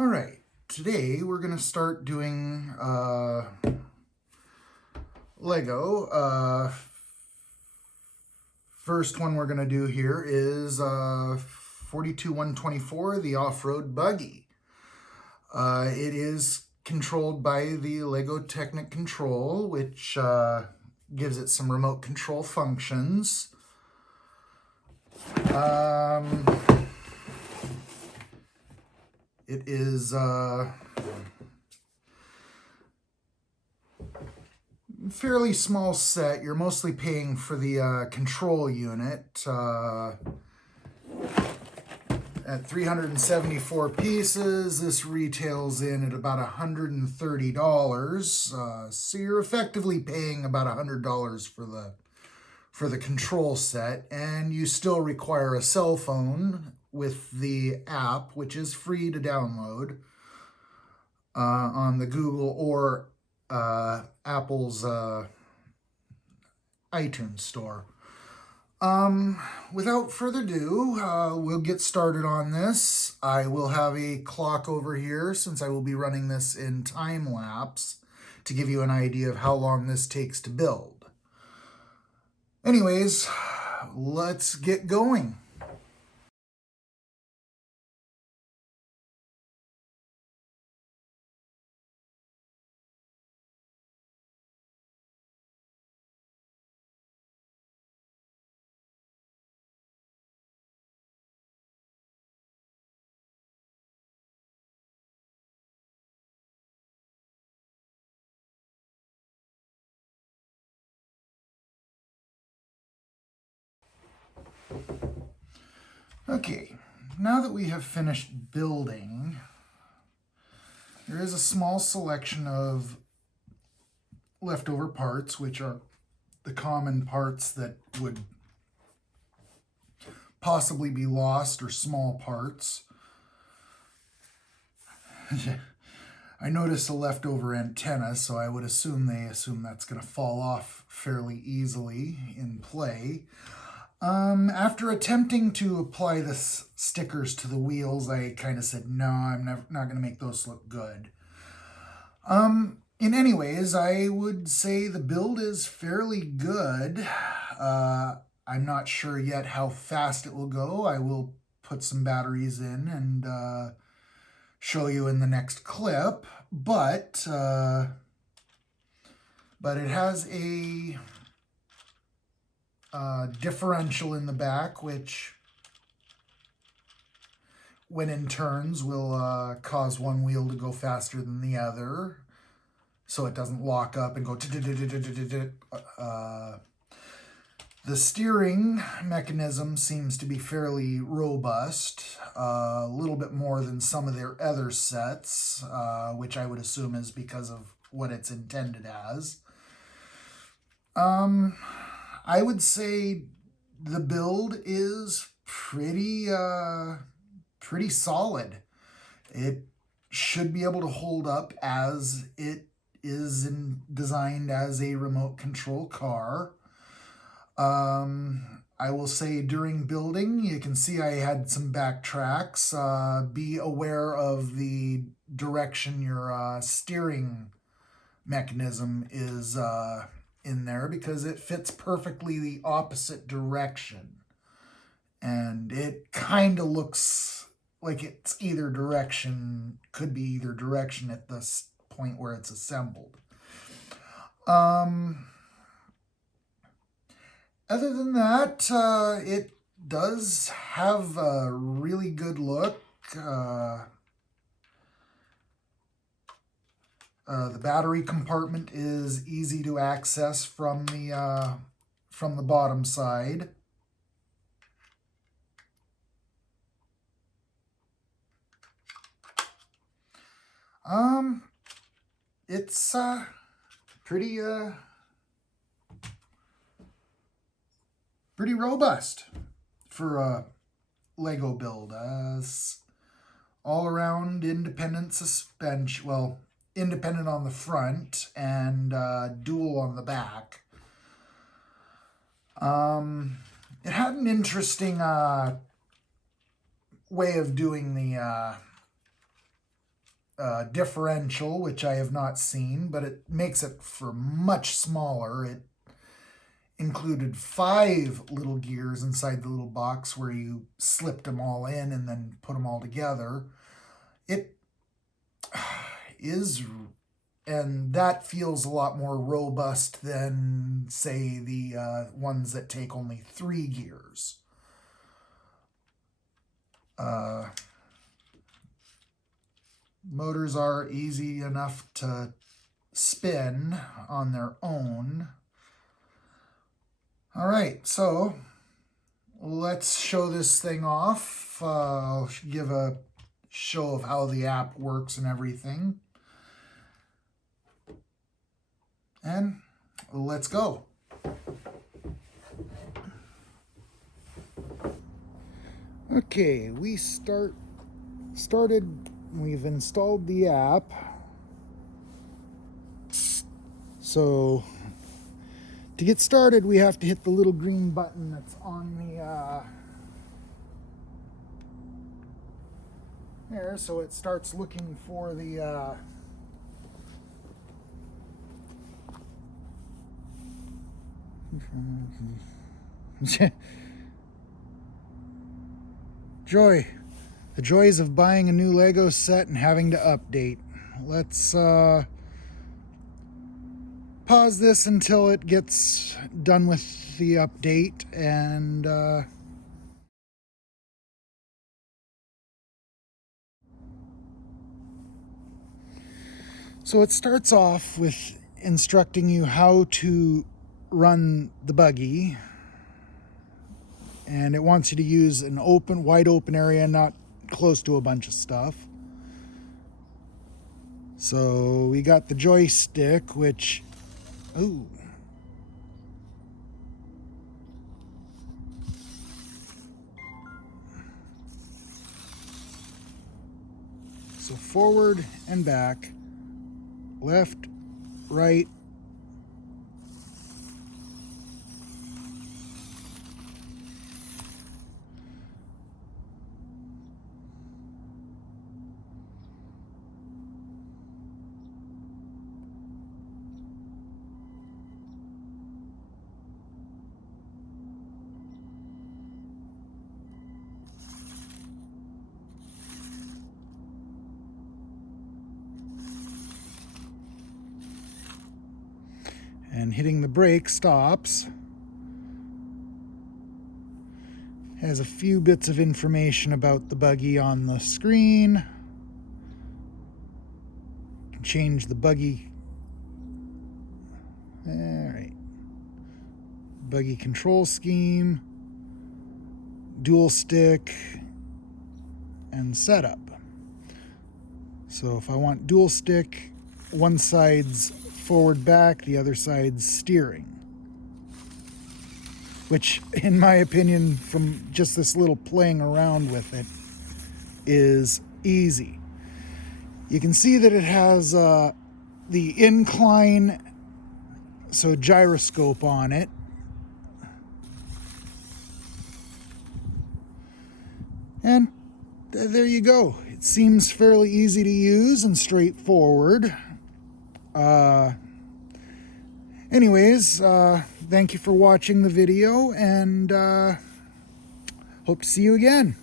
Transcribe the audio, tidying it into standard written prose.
All right, today we're going to start doing Lego. First one we're going to do here is 42124, the Off-Road Buggy. It is controlled by the Lego Technic control, which gives it some remote control functions. It is fairly small set. You're mostly paying for the control unit. At 374 pieces, this retails in at about $130. So you're effectively paying about $100 for the control set, and you still require a cell phone with the app, which is free to download on the Google or Apple's iTunes store. Without further ado, we'll get started on this. I will have a clock over here since I will be running this in time lapse to give you an idea of how long this takes to build. Anyways, let's get going. Okay, now that we have finished building, there is a small selection of leftover parts, which are the common parts that would possibly be lost, or small parts. I noticed a leftover antenna, so I would assume that's going to fall off fairly easily in play. After attempting to apply the stickers to the wheels, I kind of said, no, I'm not going to make those look good. In any ways, I would say the build is fairly good. I'm not sure yet how fast it will go. I will put some batteries in and show you in the next clip, but it has a differential in the back, which when in turns will cause one wheel to go faster than the other, so it doesn't lock up and go. The steering mechanism seems to be fairly robust, a little bit more than some of their other sets, which I would assume is because of what it's intended as. I would say the build is pretty solid. It should be able to hold up as it is designed as a remote control car. I will say during building, you can see I had some backtracks. Be aware of the direction your steering mechanism is in there, because it fits perfectly the opposite direction. And it kind of looks like it's either direction, could be either direction at the point where it's assembled. Other than that, it does have a really good look. The battery compartment is easy to access from the bottom side. It's pretty robust for a Lego build. All around independent suspension, well, independent on the front and dual on the back. It had an interesting way of doing differential, which I have not seen, but it makes it for much smaller. It included 5 little gears inside the little box where you slipped them all in and then put them all together. It is, and that feels a lot more robust than, say, the ones that take only 3 gears. Motors are easy enough to spin on their own. All right, so let's show this thing off. I'll give a show of how the app works and everything. And let's go. Okay, we we've installed the app. So to get started, we have to hit the little green button that's on the there, so it starts looking for the the joys of buying a new Lego set and having to update. Let's pause this until it gets done with the update, and so it starts off with instructing you how to run the buggy, and it wants you to use an wide open area, not close to a bunch of stuff. So we got the joystick, which, ooh, so forward and back, left, right, and hitting the brake stops. Has a few bits of information about the buggy on the screen. Can change the buggy. All right. Buggy control scheme, dual stick, and setup. So if I want dual stick, one side's forward back, the other side's steering, which in my opinion, from just this little playing around with it, is easy. You can see that it has the incline, so gyroscope on it. And there you go. It seems fairly easy to use and straightforward. Anyways, thank you for watching the video, and hope to see you again.